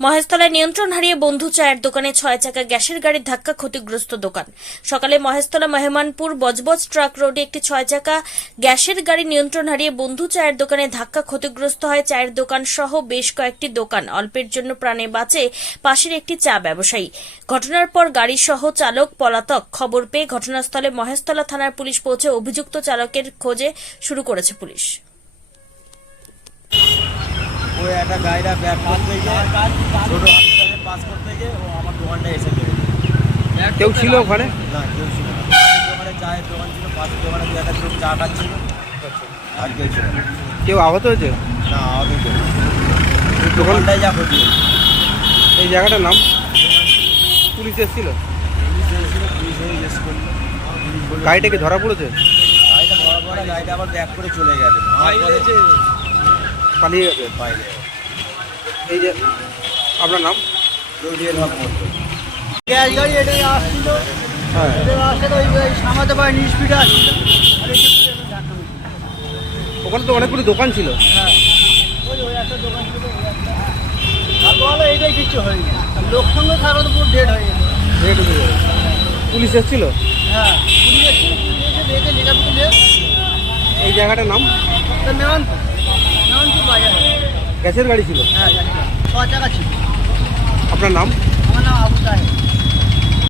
মহেশতলায় নিয়ন্ত্রণ হারিয়ে বন্ধু চায়ের দোকানে ছয় চাকা গ্যাসের গাড়ির ধাক্কা, ক্ষতিগ্রস্ত দোকান। সকালে মহেশতলা মেহমানপুর বজবজ ট্রাক রোডে একটি ছয় চাকা গ্যাসের গাড়ি নিয়ন্ত্রণ হারিয়ে বন্ধু চায়ের দোকানে ধাক্কা, ক্ষতিগ্রস্ত হয় চায়ের দোকান সহ বেশ কয়েকটি দোকান। অল্পের জন্য প্রাণে বাঁচে পাশের একটি চা ব্যবসায়ী। ঘটনার পর গাড়ি সহ চালক পলাতক। খবর পেয়ে ঘটনাস্থলে মহেশতলা থানার পুলিশ পৌঁছে অভিযুক্ত চালকের খোঁজে শুরু করেছে পুলিশ। ওই একটা গাড়িটা ব্যাক করতে গিয়ে ছোটো অফিসারে পাস করতে গিয়ে ও আমার দোকানটা এসে পেরে কেউ ছিল ওখানে? না কেউ ছিল না। দোকানে চায়ের দোকান ছিল পাশের দোকানে দু একটা লোক চা খাচ্ছিল। আর কেউ ছিল কেউ আহত হয়েছে? না আগে কেউ। দোকানটাই যা ক্ষতি এই জায়গাটার নাম? পুলিশ এসেছিল? পুলিশ এসেছিল পুলিশ এসে করল গাড়িটা কি ধরা পড়েছে? গাড়িটা ধরা পড়ে গাড়িটা আবার ব্যাক করে চলে গেছে। পালিয়ে গেছে বাইরে এই যে আপনার নাম? গ্যাস গাড়ি আসছিল। হ্যাঁ। সামাতে আসছিল। ওখানে তো অনেকগুলো দোকান ছিল। হ্যাঁ ওই ওই একটা দোকান ছিল ওই একটা। আর বলো এইটাই কিচ্ছু হয়নি। আর লোক সঙ্গে থাকলে তো পুরো ডেড হয়ে হয়ে পুলিশ এসেছিল? হ্যাঁ পুলিশ এসেছিল পুলিশ এসে দেখে এই জায়গাটার নাম? গ্যাসের গাড়ি ছিল? হ্যাঁ জানি ছ চাকা ছিল। আপনার নাম? আমার নাম আবু সাহেব